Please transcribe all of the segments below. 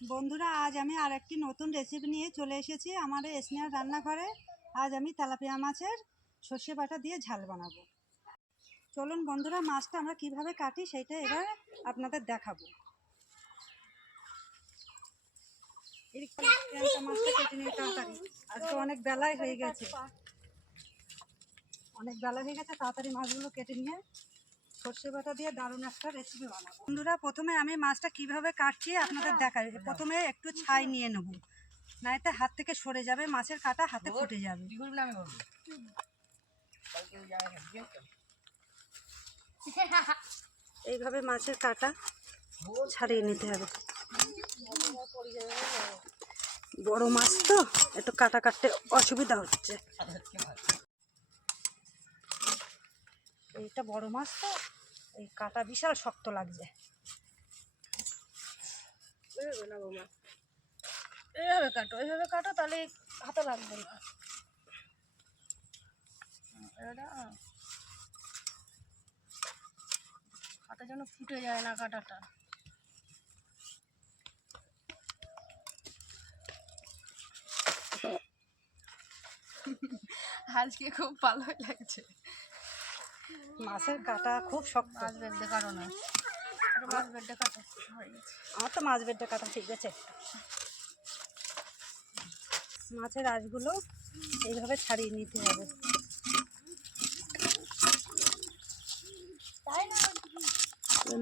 বন্ধুরা, আজ আমি আর একটি নতুন রেসিপি নিয়ে চলে এসেছি আমাদের স্নেহার রান্নাঘরে। আজ আমি তেলাপিয়া মাছের সর্ষে বাটা দিয়ে ঝাল বানাবো। চলুন বন্ধুরা, মাছটা আমরা কিভাবে কাটি সেটা এবার আপনাদের দেখাবো। মাছটা কেটে নিয়ে তাড়াতাড়ি, আজকে অনেক বেলায় হয়ে গেছে, তাড়াতাড়ি মাছগুলো কেটে নিয়ে সর্ষে বাটা দিয়ে দারুণ একটা রেসিপি বানাবো। বন্ধুরা, প্রথমে আমি মাছটা কিভাবে কাটছি আপনাদের দেখাই। প্রথমে একটু ছাই নিয়ে নেব, নাইতে হাত থেকে সরে যাবে, মাছের কাঁটা হাতে ফুটে যাবে। এইভাবে মাছের কাঁটা ছাড়িয়ে নিতে হবে। বড় মাছ তো একটু কাটা কাটতে অসুবিধা হচ্ছে। এইটা বড় মাছ তো এই কাটা বিশাল শক্ত লাগছে। এইভাবে কাটো তাহলে হাতে লাগবে না। হাতে যেন ফুটে যায় না কাঁটাটা। আজকে খুব ভালোই লাগছে। মাছের কাঁটা খুব শক্ত। মাছ বেঁধে কাটো না, মাছ বেঁধে কাটো হয়ে গেছে। আমার তো মাছ বেঁধে কাটা ঠিক আছে। মাছের আঁশগুলো এইভাবে ছাড়িয়ে নিতে হবে।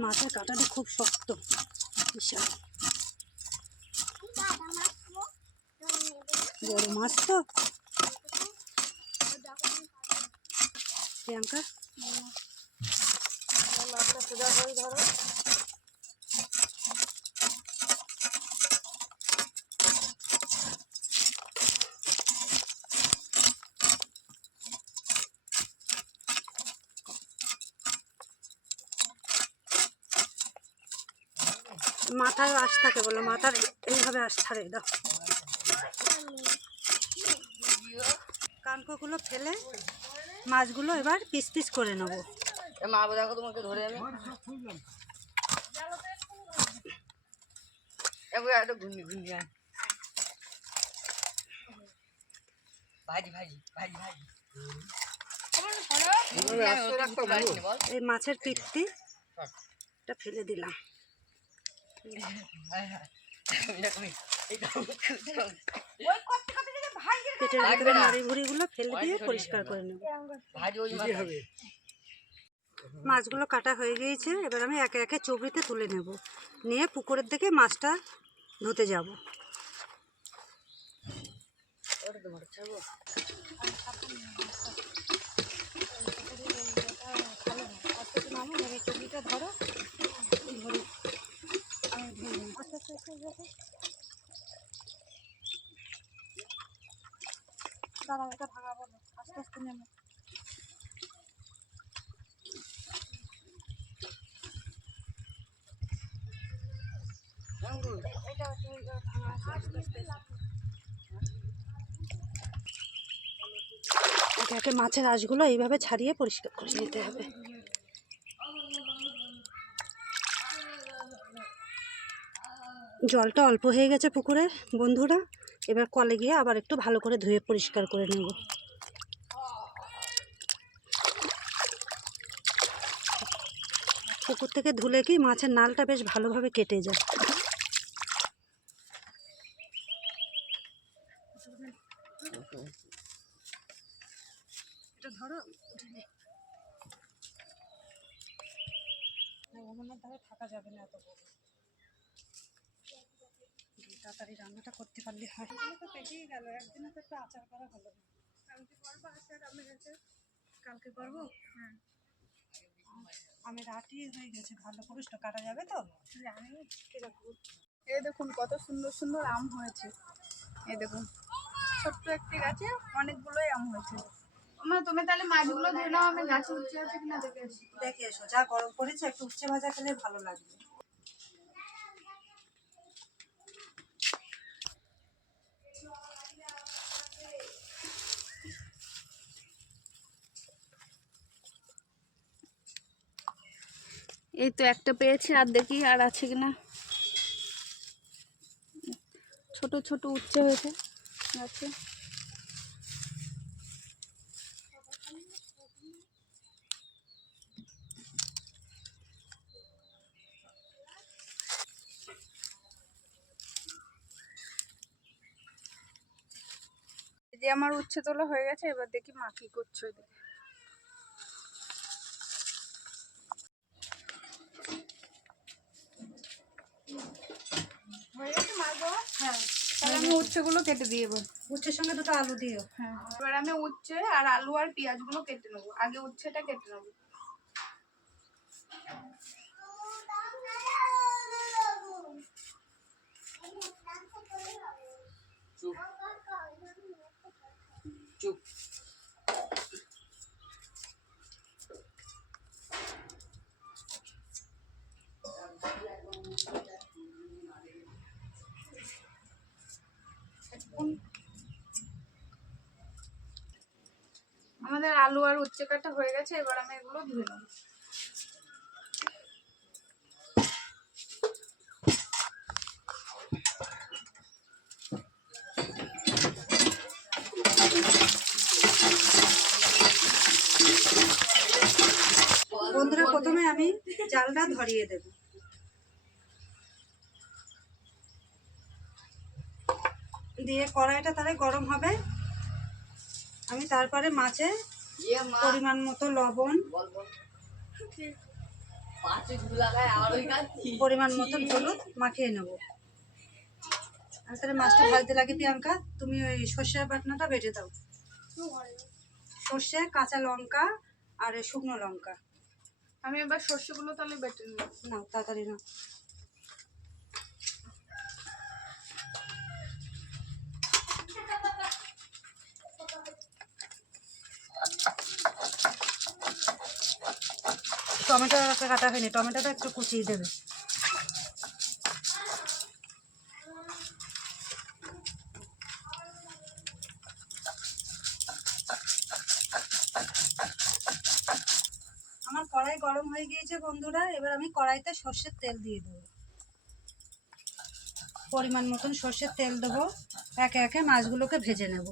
মাছের কাঁটাটা খুব শক্ত বিশাল। বড় মাছ তো প্রিয়াঙ্কা, মাছটা সোজা করে ধরো। মাথায় আঁশ থাকে বলে মাথার এইভাবে আঁশ ছাড়িয়ে দাও। কানকোগুলো ফেলে মাছগুলো এবার পিস পিস করে নেবো। মা বোঝাকে তোমাকে ধরে আমি একটা ঘুরনি ঘুরনি ভাজি ভাজি ভাজি ভাজি। এই মাছের পিঠটি এটা ফেলে দিলাম। পেটের ভিতরে নাড়ি ভুড়িগুলো ফেলে দিয়ে পরিষ্কার করে নেব। মাছগুলো কাটা হয়ে গিয়েছে, এবার আমি একে একে চবড়িতে তুলে নেব, নিয়ে পুকুরের দিকে মাছটা ধুতে যাব। চবড়িটা ধরো, ধরে আমি ধুয়ে নিই। আস্তে আস্তে আস্তে দাঁড়া, এটা ভাঙাবো না, আস্তে আস্তে নেব। একে একে মাছের আঁশগুলো এইভাবে ছাড়িয়ে পরিষ্কার করে নিতে হবে। জলটা অল্প হয়ে গেছে পুকুরে বন্ধুরা, এবার কলে গিয়ে আবার একটু ভালো করে ধুয়ে পরিষ্কার করে নেব। পুকুর থেকে ধুলে কি মাছের নালটা বেশ ভালোভাবে কেটে যায়। এটা ধরো, উনুনের ধারে থাকা যাবে না, এত বড় তাড়াতাড়ি রান্নাটা করতে পারলে হয়। তো পেকেই গেল, একদিনে তো একটু আচার করা হলো না। কালকে করবো আচার, আমি কালকে করবো। হ্যাঁ, আমি রাটি হয়ে গেছে, ভালো করে কাটা যাবে তো। এই দেখুন কত সুন্দর সুন্দর আম হয়েছে। এই দেখুন ছোট্ট একটি গাছে অনেকগুলোই আম হয়েছে। তুমি তাহলে মাছগুলো ধরে নাও, আমি গাছে উঠছে আছে কিনা দেখে এসো। যা গরম পড়েছে, একটু উচ্ছে ভাজা খেলে ভালো লাগবে। এই তো একটা পেয়েছি, আর দেখি আর আছে কিনা। ছোট ছোট উচ্ছে হয়েছে গাছে। এই যে আমার উচ্ছে তোলা হয়ে গেছে, এবার দেখি মা কি করছে ওইদিকে। হয়ে গেছে মা গো? হ্যাঁ, তাহলে আমি উচ্ছেগুলো কেটে দিয়ে এবার। উচ্ছের সঙ্গে দুটো আলু দিও। হ্যাঁ, এবার আমি উচ্ছে আর আলু আর পেঁয়াজগুলো কেটে নেবো। আগে উচ্ছেটা কেটে নেবো। আমাদের আলু আর উচ্ছে কাটা হয়ে গেছে, এবার আমি এগুলো ধুয়ে নেবো। বন্ধুরা, প্রথমে আমি জালটা ধরিয়ে দেব। দিয়ে কড়াইটা তাহলে গরম হবে। আমি তারপরে মাছে পরিমাণ মতো লবণ, পরিমাণ মতো হলুদ মাখিয়ে নেব। আর তাহলে মাছটা ভাজতে লাগে প্রিয়াঙ্কা, তুমি ওই সর্ষে বাটনাটা বেটে দাও। সর্ষে, কাঁচা লঙ্কা আর শুকনো লঙ্কা। আমি এবার সর্ষেগুলো তাহলে বেটে নেবো। নাও তাড়াতাড়ি নাও। টমেটো কাটা হয়নি, টমেটোটা একটু কুচিয়ে দেবে। আমার কড়াই গরম হয়ে গিয়েছে বন্ধুরা, এবার আমি কড়াইতে সর্ষের তেল দিয়ে দেবো। পরিমাণ মতন সর্ষের তেল দেবো। একে একে মাছগুলোকে ভেজে নেব।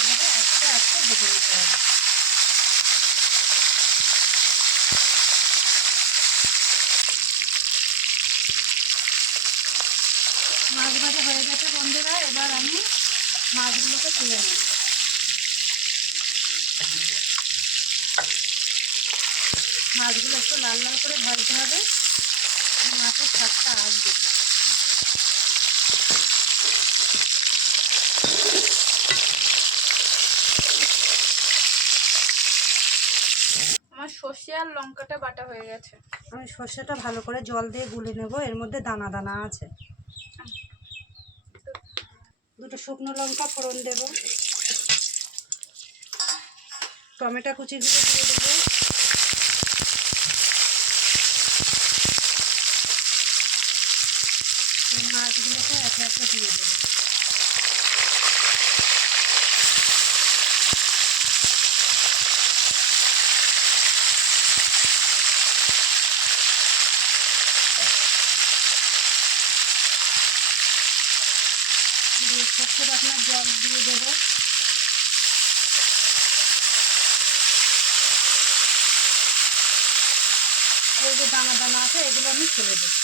এইভাবে আস্তে আস্তে ভেজে নিতে হবে। মাছ ভাজা হয়ে গেছে বন্ধুরা, এবার আমি মাছগুলোকে তুলে নেব। মাছগুলো একটু লাল লাল করে ভাজতে হবে, মাছের স্বাদটা আসবে। আমার সর্ষে আর লঙ্কাটা বাটা হয়ে গেছে। আমি সর্ষেটা ভালো করে জল দিয়ে গুলে নেব, এর মধ্যে দানা দানা আছে। দুটো শুকনো লঙ্কা ফোড়ন দেব, টমেটো কুচিগুলো দিয়ে দেবো, মাছগুলোকে একে একে দিয়ে দেবো। দিয়ে সর্ষে বাটনার জল দিয়ে দেবো। এই যে দানা দানা আছে এগুলো আমি ফেলে দেবো।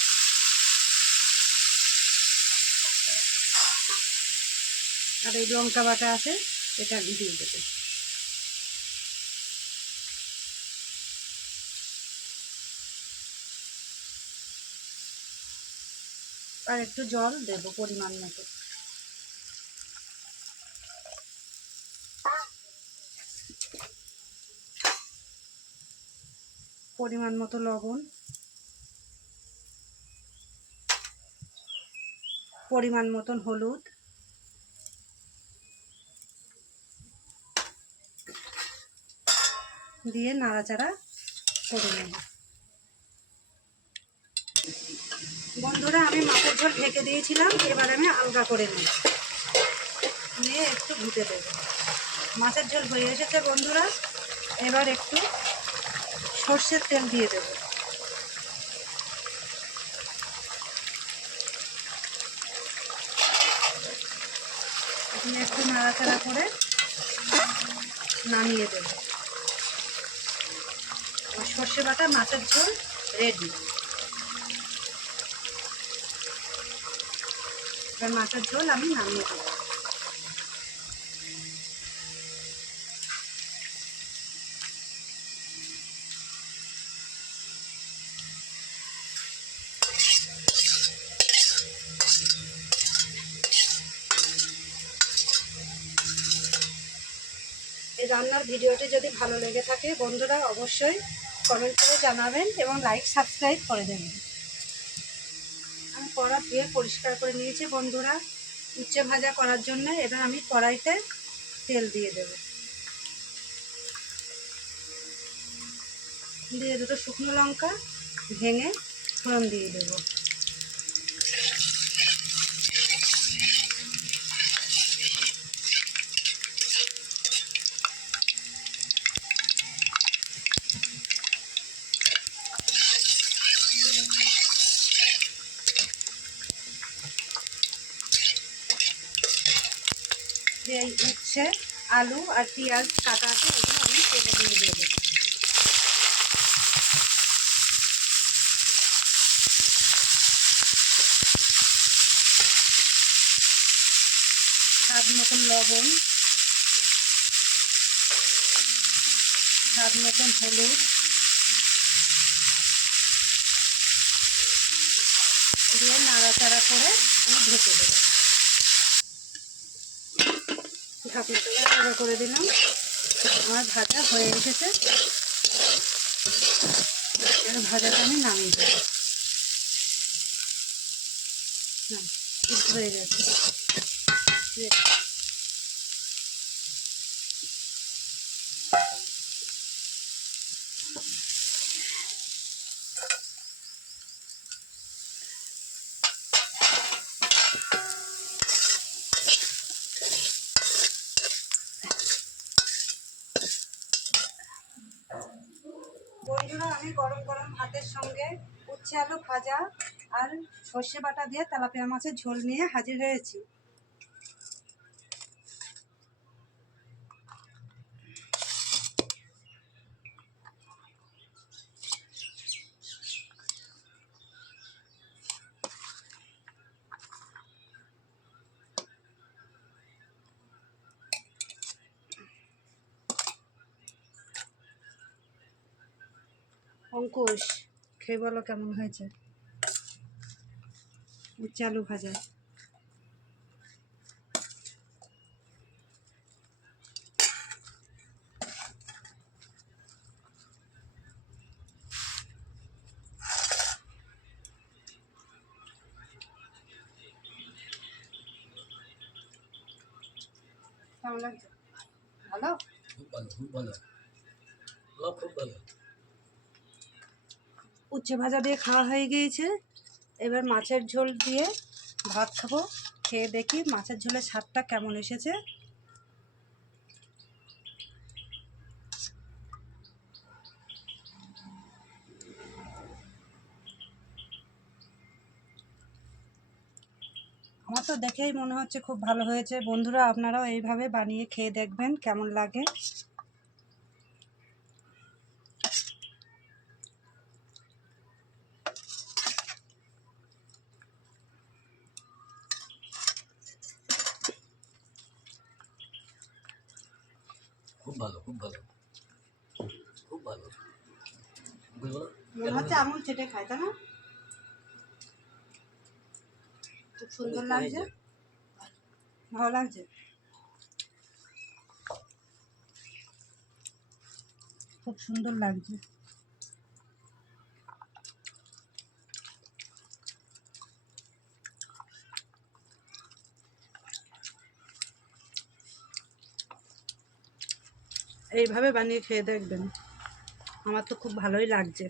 আর এই লঙ্কা বাটা আছে, এটা আমি দিয়ে দেবো। আর একটু জল দেবো পরিমাণ মতো। পরিমাণ মতো লবণ, পরিমাণ মতন হলুদ, দিয়ে নাড়াচাড়া করে নেব। বন্ধুরা আমি মাছের ঝোল ঢেকে দিয়েছিলাম, এবার আমি আলগা করে নেব, নিয়ে একটু ঘুটে দেব। মাছের ঝোল হয়ে এসেছে বন্ধুরা, এবার একটু সর্ষের তেল দিয়ে দেব। দিয়ে একটু নাড়াচাড়া করে নামিয়ে দেব। সর্ষে বাটা মাছের ঝোল রেডি। এবার মাছের ঝোল আমি নামিয়ে দেব। এই রান্নার ভিডিওটি যদি ভালো লেগে থাকে বন্ধুরা অবশ্যই কমেন্ট করে জানাবেন এবং লাইক সাবস্ক্রাইব করে দেবেন। আমি কড়া ধুয়ে পরিষ্কার করে নিয়েছি বন্ধুরা উচ্ছে ভাজা করার জন্য। এবার আমি কড়াইতে তেল দিয়ে দেব, দিয়ে দুটো শুকনো লঙ্কা ভেঙে ফোড়ন দিয়ে দেব। দিয়ে উচ্ছে, আলু আর পেঁয়াজ কাটা আছে ওগুলো আমি তেলে দিয়ে দেবো। স্বাদ মতন লবণ, স্বাদ মতন হলুদ দিয়ে নাড়াচাড়া করে আমি ঢেকে দেবো। ঢাকনাটা নাড়া করে দিলাম। আমার ভাজা হয়ে এসেছে, এবার ভাজাটা আমি নামিয়ে দেবো। হ্যাঁ, একটু হয়ে গেছে। বন্ধুরা আমি গরম গরম ভাতের সঙ্গে উচ্ছে আলু ভাজা আর সর্ষে বাটা দিয়ে তেলাপিয়া মাছের ঝোল নিয়ে হাজির হয়েছি। অঙ্কুশ, খেয়ে বলো কেমন হয়েছে উচ্ছে আলু ভাজা। কেমন লাগছে? ভালো? খুব ভালো, খুব ভালো, খুব ভালো। উচ্ছে ভাজা দিয়ে খাওয়া হয়ে গিয়েছে, এবার মাছের ঝোল দিয়ে ভাত খাবো। খেয়ে দেখি মাছের ঝোলের স্বাদটা কেমন এসেছে। আমার তো দেখেই মনে হচ্ছে খুব ভালো হয়েছে। বন্ধুরা আপনারাও এইভাবে বানিয়ে খেয়ে দেখবেন কেমন লাগে। খুব ভালো, খুব ভালো, খুব ভালো। মনে হচ্ছে আমুল চেটে খায়, তাই না? খুব সুন্দর লাগছে, ভালো লাগছে। খুব সুন্দর লাগছে। এইভাবে বানিয়ে খেয়ে দেখবেন, আমার তো খুব ভালোই লাগছে।